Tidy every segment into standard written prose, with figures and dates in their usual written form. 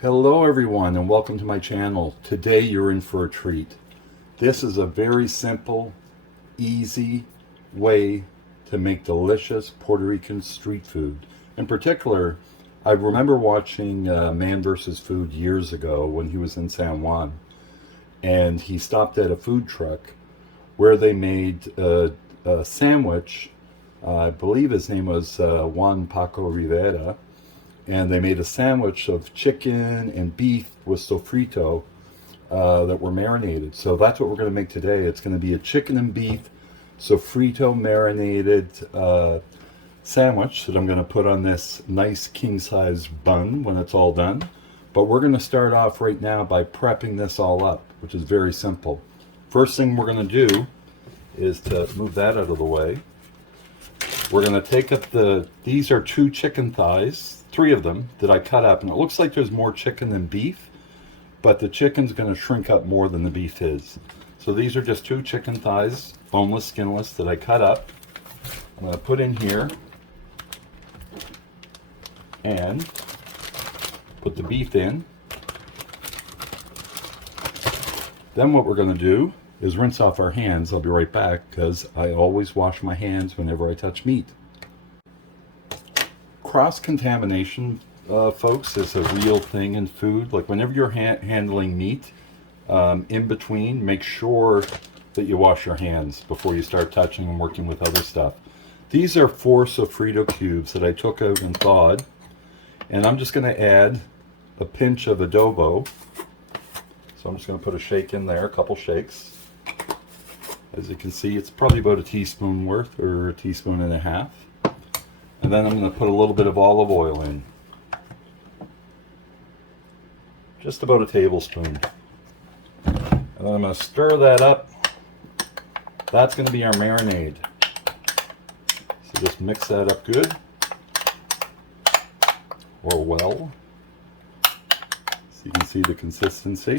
Hello everyone and welcome to my channel. Today you're in for a treat. This is a very simple, easy way to make delicious Puerto Rican street food. In particular, I remember watching Man vs. Food years ago when he was in San Juan, and he stopped at a food truck where they made a sandwich. I believe his name was Juan Paco Rivera, and they made a sandwich of chicken and beef with sofrito that were marinated. So that's what we're going to make today. It's going to be a chicken and beef sofrito marinated sandwich that I'm going to put on this nice king size bun when it's all done. But we're going to start off right now by prepping this all up, which is very simple. First thing we're going to do is to move that out of the way. We're going to take up these are 2 chicken thighs, 3 of them that I cut up, and it looks like there's more chicken than beef, but the chicken's going to shrink up more than the beef is. So these are just 2 chicken thighs, boneless, skinless, that I cut up. I'm going to put in here and put the beef in. Then what we're going to do is rinse off our hands. I'll be right back because I always wash my hands whenever I touch meat. Cross-contamination, folks, is a real thing in food. Like whenever you're handling meat, in between, make sure that you wash your hands before you start touching and working with other stuff. These are 4 sofrito cubes that I took out and thawed, and I'm just going to add a pinch of adobo. So I'm just going to put a shake in there, a couple shakes. As you can see, it's probably about a teaspoon worth, or a teaspoon and a half. And then I'm going to put a little bit of olive oil in. Just about a tablespoon. And then I'm going to stir that up. That's going to be our marinade. So just mix that up good. Or well. So you can see the consistency.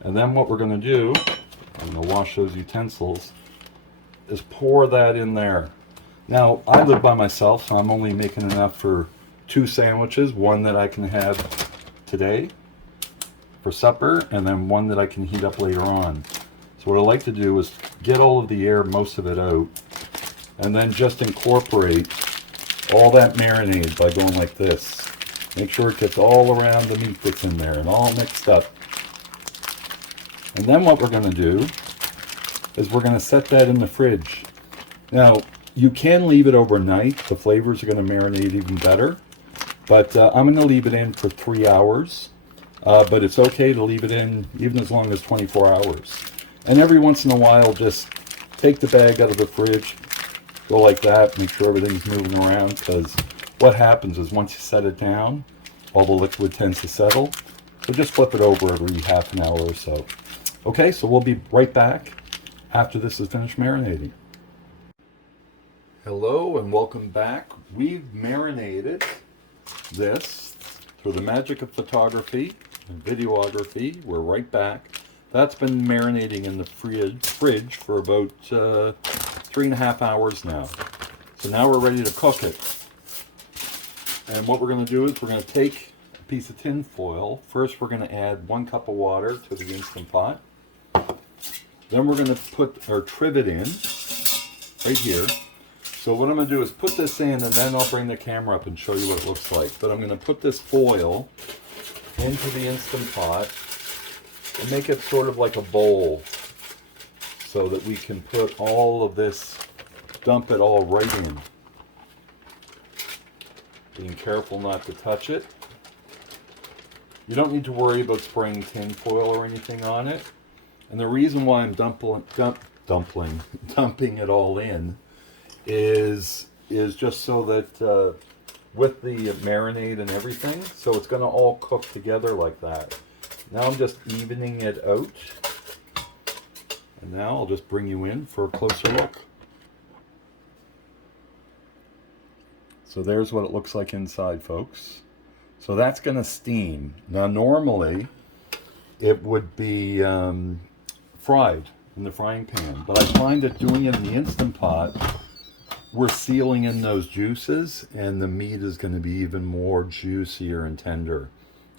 And then what we're going to do, I'm going to wash those utensils, is pour that in there. Now, I live by myself, so I'm only making enough for 2 sandwiches, one that I can have today for supper, and then one that I can heat up later on. So what I like to do is get all of the air, most of it out, and then just incorporate all that marinade by going like this. Make sure it gets all around the meat that's in there and all mixed up. And then what we're going to do is we're going to set that in the fridge. Now, you can leave it overnight. The flavors are going to marinate even better. But I'm going to leave it in for 3 hours. But it's okay to leave it in even as long as 24 hours. And every once in a while, just take the bag out of the fridge, go like that, make sure everything's moving around, because what happens is once you set it down, all the liquid tends to settle. So just flip it over every half an hour or so. Okay, so we'll be right back after this is finished marinating. Hello and welcome back. We've marinated this through the magic of photography and videography. We're right back. That's been marinating in the fridge for about 3.5 hours now. So now we're ready to cook it. And what we're going to do is we're going to take a piece of tin foil. First we're going to add 1 cup of water to the Instant Pot. Then we're going to put our trivet in right here. So what I'm going to do is put this in, and then I'll bring the camera up and show you what it looks like. But I'm going to put this foil into the Instant Pot and make it sort of like a bowl so that we can put all of this, dump it all right in. Being careful not to touch it. You don't need to worry about spraying tin foil or anything on it. And the reason why I'm dumping it all in is just so that with the marinade and everything, so it's going to all cook together like that. Now I'm just evening it out. And now I'll just bring you in for a closer look. So there's what it looks like inside, folks. So that's going to steam. Now normally it would be fried in the frying pan, but I find that doing it in the Instant Pot, we're sealing in those juices and the meat is going to be even more juicier and tender.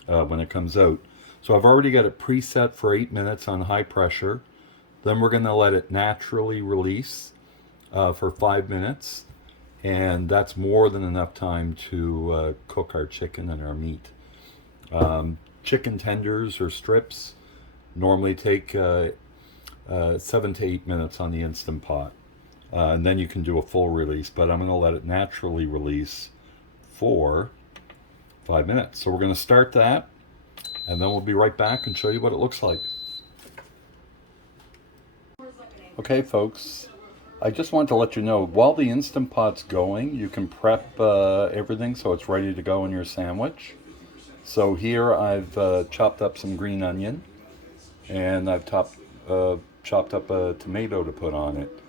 when it comes out. So I've already got it preset for 8 minutes on high pressure. Then we're going to let it naturally release for 5 minutes. And that's more than enough time to cook our chicken and our meat. Chicken tenders or strips normally take 7 to 8 minutes on the Instant Pot. And then you can do a full release, but I'm going to let it naturally release for 5 minutes. So we're going to start that, and then we'll be right back and show you what it looks like. Okay, folks, I just wanted to let you know, while the Instant Pot's going, you can prep everything so it's ready to go in your sandwich. So here I've chopped up some green onion, and I've chopped up a tomato to put on it.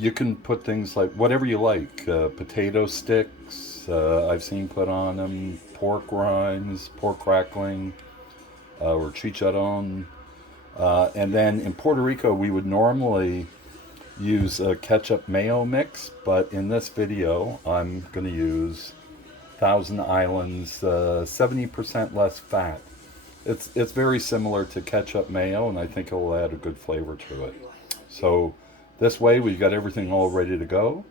You can put things like whatever you like, potato sticks, I've seen put on them, pork rinds, pork crackling, or chicharron. And then in Puerto Rico, we would normally use a ketchup mayo mix, but in this video, I'm going to use Thousand Islands, 70% less fat. It's very similar to ketchup mayo, and I think it will add a good flavor to it. So this way we've got everything all ready to go,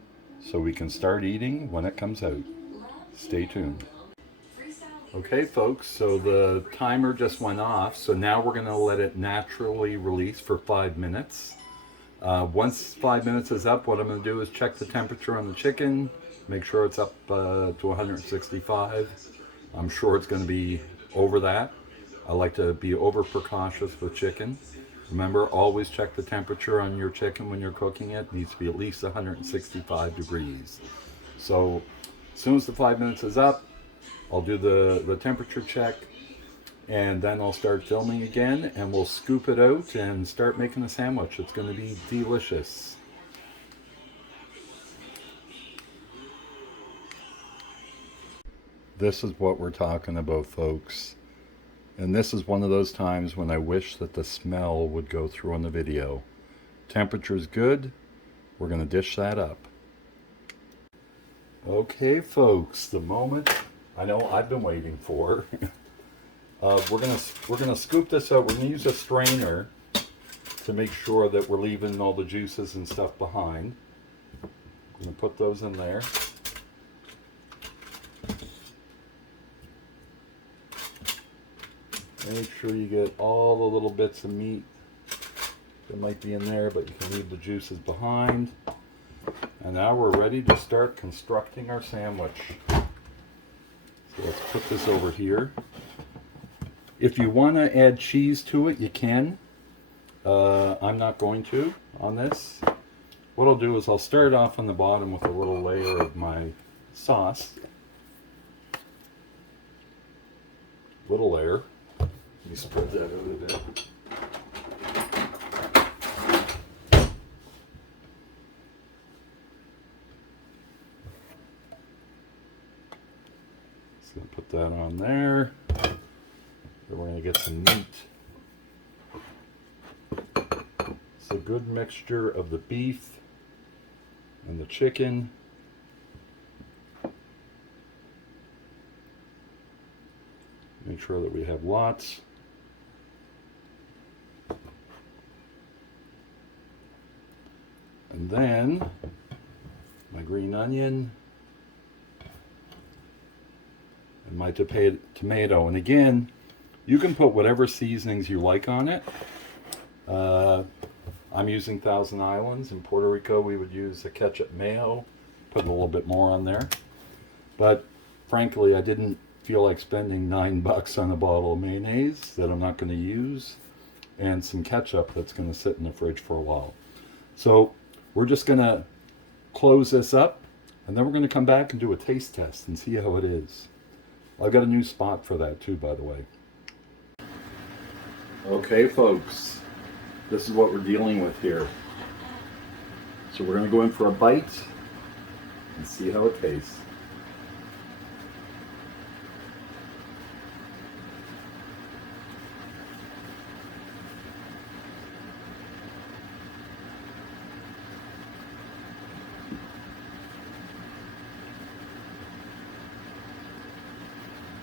so we can start eating when it comes out. Stay tuned. Okay, folks, so the timer just went off, so now we're going to let it naturally release for 5 minutes. Once 5 minutes is up, what I'm going to do is check the temperature on the chicken, make sure it's up to 165. I'm sure it's going to be over that. I like to be over precautious with chicken. Remember, always check the temperature on your chicken when you're cooking it. It needs to be at least 165 degrees. So as soon as the 5 minutes is up, I'll do the temperature check, and then I'll start filming again, and we'll scoop it out and start making a sandwich. It's going to be delicious. This is what we're talking about, folks. And this is one of those times when I wish that the smell would go through on the video. Temperature's good. We're going to dish that up. Okay, folks, the moment I know I've been waiting for. We're gonna scoop this out. We're gonna use a strainer to make sure that we're leaving all the juices and stuff behind. I'm gonna put those in there. Make sure you get all the little bits of meat that might be in there, but you can leave the juices behind. And now we're ready to start constructing our sandwich. So let's put this over here. If you want to add cheese to it, you can. I'm not going to on this. What I'll do is I'll start off on the bottom with a little layer of my sauce. Little layer. Let me spread that out a bit. Just gonna put that on there. Then we're gonna get some meat. It's a good mixture of the beef and the chicken. Make sure that we have lots. And then my green onion and my tomato. And again, you can put whatever seasonings you like on it. I'm using Thousand Islands. In Puerto Rico, we would use a Ketchup Mayo. Put a little bit more on there. But frankly, I didn't feel like spending $9 on a bottle of mayonnaise that I'm not going to use, and some ketchup that's going to sit in the fridge for a while. So we're just going to close this up, and then we're going to come back and do a taste test and see how it is. I've got a new spot for that too, by the way. Okay, folks, this is what we're dealing with here. So we're going to go in for a bite and see how it tastes.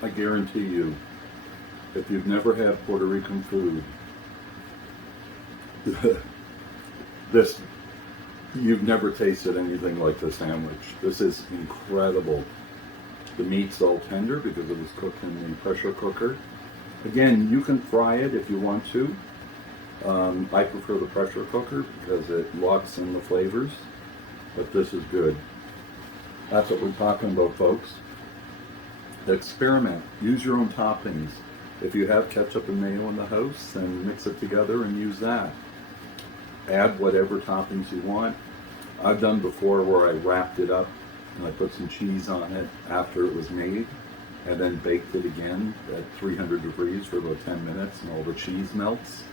I guarantee you, If you've never had Puerto Rican food, this, you've never tasted anything like the sandwich. This is incredible. The meat's all tender because it was cooked in the pressure cooker. Again, you can fry it if you want to. I prefer the pressure cooker because it locks in the flavors, but this is good. That's what we're talking about, folks. Experiment. Use your own toppings. If you have ketchup and mayo in the house, then mix it together and use that. Add whatever toppings you want. I've done before where I wrapped it up and I put some cheese on it after it was made and then baked it again at 300 degrees for about 10 minutes and all the cheese melts.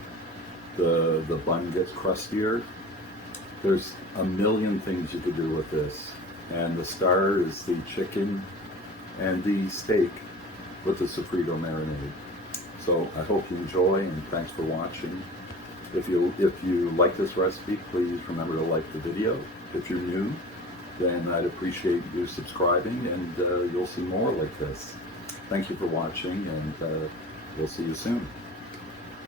The bun gets crustier. There's a million things you could do with this. And the star is the chicken and the steak with the Sofrito marinade. So I hope you enjoy, and thanks for watching. If you like this recipe, please remember to like the video. If you're new, then I'd appreciate you subscribing, and you'll see more like this. Thank you for watching, and we'll see you soon.